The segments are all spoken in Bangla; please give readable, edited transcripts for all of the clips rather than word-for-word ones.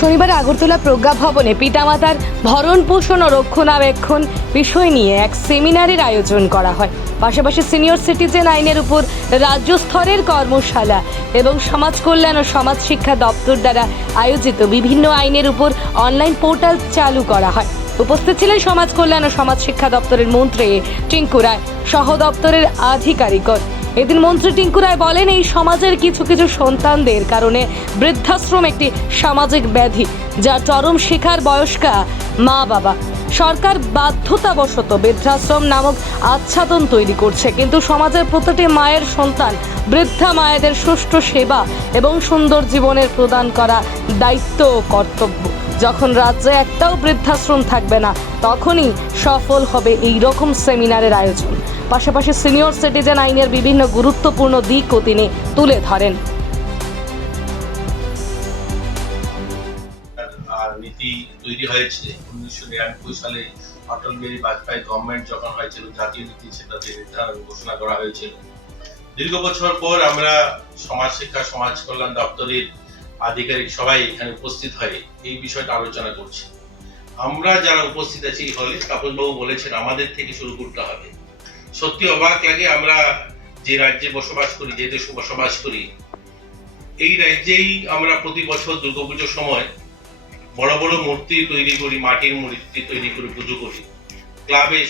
শনিবার আগরতলা প্রজ্ঞা ভবনে পিতামাতার ভরণ পোষণ ও রক্ষণাবেক্ষণ বিষয় নিয়ে এক সেমিনারের আয়োজন করা হয়। পাশাপাশি সিনিয়র সিটিজেন আইনের উপর রাজ্য স্তরের কর্মশালা এবং সমাজ কল্যাণ ও সমাজ শিক্ষা দপ্তর দ্বারা আয়োজিত বিভিন্ন আইনের উপর অনলাইন পোর্টাল চালু করা হয়। উপস্থিত ছিলেন সমাজ কল্যাণ ও সমাজ শিক্ষা দপ্তরের মন্ত্রী টিঙ্কু রায় সহ দপ্তরের আধিকারিকগণ। এদিন মন্ত্রী টিঙ্কু রায় বলেন, এই সমাজের কিছু কিছু সন্তানদের কারণে বৃদ্ধাশ্রম একটি সামাজিক ব্যাধি, যা চরম শিকার বয়স্কা মা বাবা। সরকার বাধ্যতাবশত বৃদ্ধাশ্রম নামক আচ্ছাদন তৈরি করছে, কিন্তু সমাজের প্রতিটি মায়ের সন্তান বৃদ্ধা মায়েদের সুষ্ঠু সেবা এবং সুন্দর জীবনের প্রদান করা দায়িত্ব ও কর্তব্য। যখন রাজ্যে একটাও বৃদ্ধাশ্রম থাকবে না, তখনই সফল হবে এই রকম সেমিনারের আয়োজন। পাশাপাশি সিনিয়র সিটিজেন আইনের বিভিন্ন গুরুত্বপূর্ণ দিকও তিনি তুলে ধরেন। নীতি তৈরি হয়েছে 1999 সালে অটল বিহারী বাজপেয়ী গভর্নমেন্ট যখন হয়েছিল, জাতীয় নীতি সেটাতে নির্ধারণ ঘোষণা করা হয়েছিল। দীর্ঘ বছর পর আমরা সমাজ শিক্ষা সমাজ কল্যাণ দপ্তরের আধিকারিক সবাই এখানে উপস্থিত হয়ে এই বিষয়টা আলোচনা করছি। আমরা যারা উপস্থিত আছি হলে তাপসবাবু বলেছেন আমাদের থেকে শুরু করতে হবে। সত্যি অবাক লাগে, আমরা যে রাজ্যে বসবাস করি, যে দেশে বসবাস করি, এই রাজ্যেই আমরা প্রতি বছর দুর্গাপুজোর সময় বড় বড় মূর্তি তৈরি করি, মাটির মূর্তি তৈরি করে পুজো করি। ক্লাবে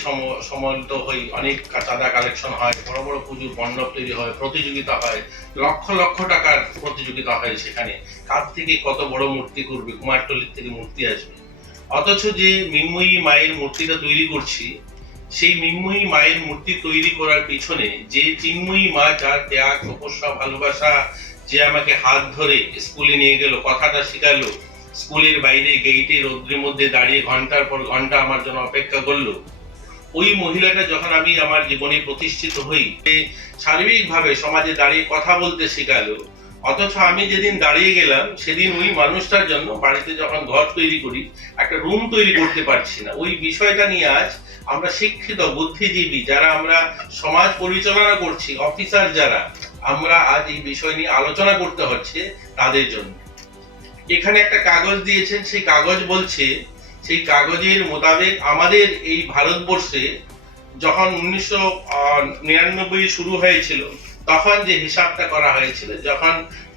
সমন্বিত হই, অনেক চাঁদা কালেকশন হয়, বড় বড় পুজোর মণ্ডপ তৈরি হয়, প্রতিযোগিতা হয়, লক্ষ লক্ষ টাকার প্রতিযোগিতা হয়। সেখানে কার থেকে কত বড় মূর্তি করবে, কুমারটুলির থেকে মূর্তি আসবে। অথচ যে মৃন্ময়ী মায়ের মূর্তিটা তৈরি করছি, সেই মৃন্ময়ী মায়ের মূর্তি তৈরি করার পিছনে যে চিন্ময়ী মা, যার ত্যাগ তপস্যা ভালোবাসা, যে আমাকে হাত ধরে স্কুলে নিয়ে গেল, কথাটা শেখালো, স্কুলের বাইরে গেইটে রোদ্রের মধ্যে দাঁড়িয়ে ঘন্টার পর ঘন্টা আমার জন্য অপেক্ষা করলো, ওই মহিলাটা যখন আমি আমার জীবনে প্রতিষ্ঠিত হই, শারীরিকভাবে সমাজে দাঁড়িয়ে কথা বলতে শেখালো। অথচ আমি যেদিন দাঁড়িয়ে গেলাম, সেদিন ওই মানুষটার জন্য বাড়িতে যখন ঘর তৈরি করি, একটা রুম তৈরি করতে পারছি না। ওই বিষয়টা নিয়ে আজ আমরা শিক্ষিত বুদ্ধিজীবী যারা আমরা সমাজ পরিচালনা করছি, অফিসার যারা, আমরা আজ এই বিষয় নিয়ে আলোচনা করতে হচ্ছে তাদের জন্য। এখানে একটা কাগজ দিয়েছেন, সেই কাগজ বলছে, সেই কাগজের মোতাবেক আমাদের এই ভারতবর্ষে যখন 1999 শুরু হয়েছিল, তখন যে হিসাবটা করা হয়েছিল, যখন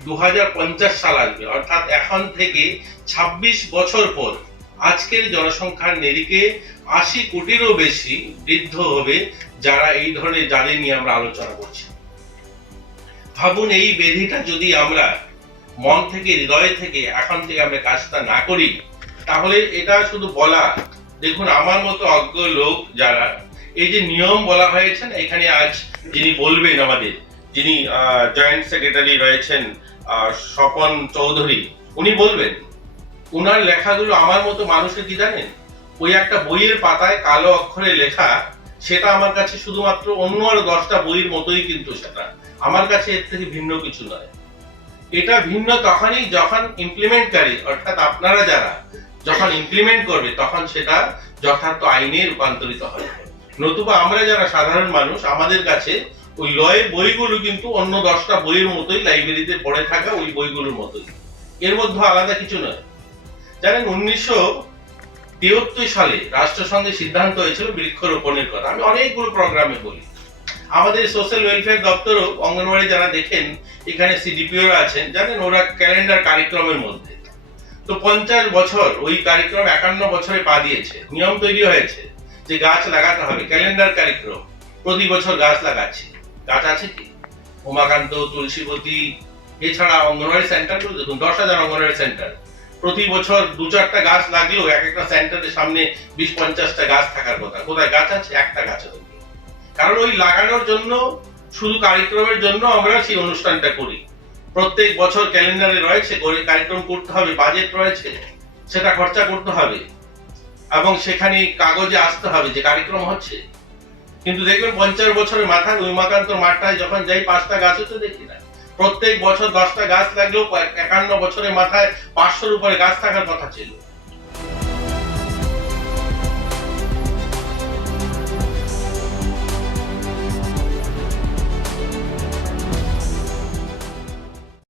2050 সাল আসবে, অর্থাৎ এখন থেকে 26 বছর পর আজকের জনসংখ্যার নিরিখে 80 কোটিরও বেশি বৃদ্ধ হবে, যারা এই ধরনের, যাদের নিয়ে আমরা আলোচনা করছি। ভাবুন, এই ব্যাধিটা যদি আমরা মন থেকে, হৃদয় থেকে এখন থেকে আমরা কাজটা না করি, তাহলে এটা শুধু বলা। দেখুন, আমার মতো অজ্ঞ লোক যারা, এই যে নিয়ম বলা হয়েছে, এখানে আজ যিনি বলবেন, আমাদের যিনি জয়েন্ট সেক্রেটারি রয়েছেন স্বপন চৌধুরী, উনি বলবেন। উনার লেখাগুলো আমার মতো মানুষের কি জানেন, ওই একটা বইয়ের পাতায় কালো অক্ষরে লেখা, সেটা আমার কাছে শুধুমাত্র অন্য আরো 10টা বইয়ের মতোই, কিন্তু সেটা আমার কাছে এর থেকে ভিন্ন কিছু নয়। এটা ভিন্ন তখনই যখন ইমপ্লিমেন্টকারী, অর্থাৎ আপনারা যারা যখন ইমপ্লিমেন্ট করবে, তখন সেটা যথার্থ আইনে রূপান্তরিত হয়। নতুবা আমরা যারা সাধারণ মানুষ, আমাদের কাছে ওই লয়ের বইগুলো কিন্তু অন্য 10টা বইয়ের মতোই, লাইব্রেরিতে পড়ে থাকা ওই বইগুলোর মতোই, এর মধ্যে আলাদা কিছু নয়। জানেন, 1973 সালে রাষ্ট্রসংঘে সিদ্ধান্ত হয়েছিল বৃক্ষরোপণের কথা। আমি অনেকগুলো প্রোগ্রামে বলি। আমাদের সোশ্যাল ওয়েলফেয়ার দপ্তরও, অঙ্গনওয়াড়ি যারা দেখেন, এখানে সিডিপিওরা আছেন, জানেন, ওরা ক্যালেন্ডার কার্যক্রমের মধ্যে তো 50 বছর ওই কার্যক্রম 51 বছরে পা দিয়েছে। নিয়ম তৈরি হয়েছে যে গাছ লাগাতে হবে, ক্যালেন্ডার কার্যক্রম, প্রতি বছর গাছ লাগাচ্ছি। গাছ আছে কি? উমাকান্ত, তুলসীবতী, এছাড়া অঙ্গনওয়াড়ি সেন্টারগুলো দেখুন, 10,000 অঙ্গনওয়াড়ি সেন্টার, প্রতি বছর 2-4টা গাছ লাগলেও এক একটা সেন্টারের সামনে 20-50টা গাছ থাকার কথা। কোথায় গাছ আছে? একটা গাছ আছে। কারণ ওই লাগানোর জন্য, শুধু কার্যক্রমের জন্য আমরা সেই অনুষ্ঠানটা করি। প্রত্যেক বছর ক্যালেন্ডারে রয়েছে, কার্যক্রম করতে হবে, বাজেট রয়েছে, সেটা খরচা করতে হবে এবং সেখানে কাগজে আসতে হবে যে কার্যক্রম হচ্ছে। কিন্তু দেখবেন 50 বছরের মাথায় উমাকান্তর মাঠটায় যখন যাই, 5টা গাছও তো দেখি না। প্রত্যেক বছর 10টা গাছ লাগলেও 51 বছরের মাথায় 500-র উপরে গাছ থাকার কথা ছিল।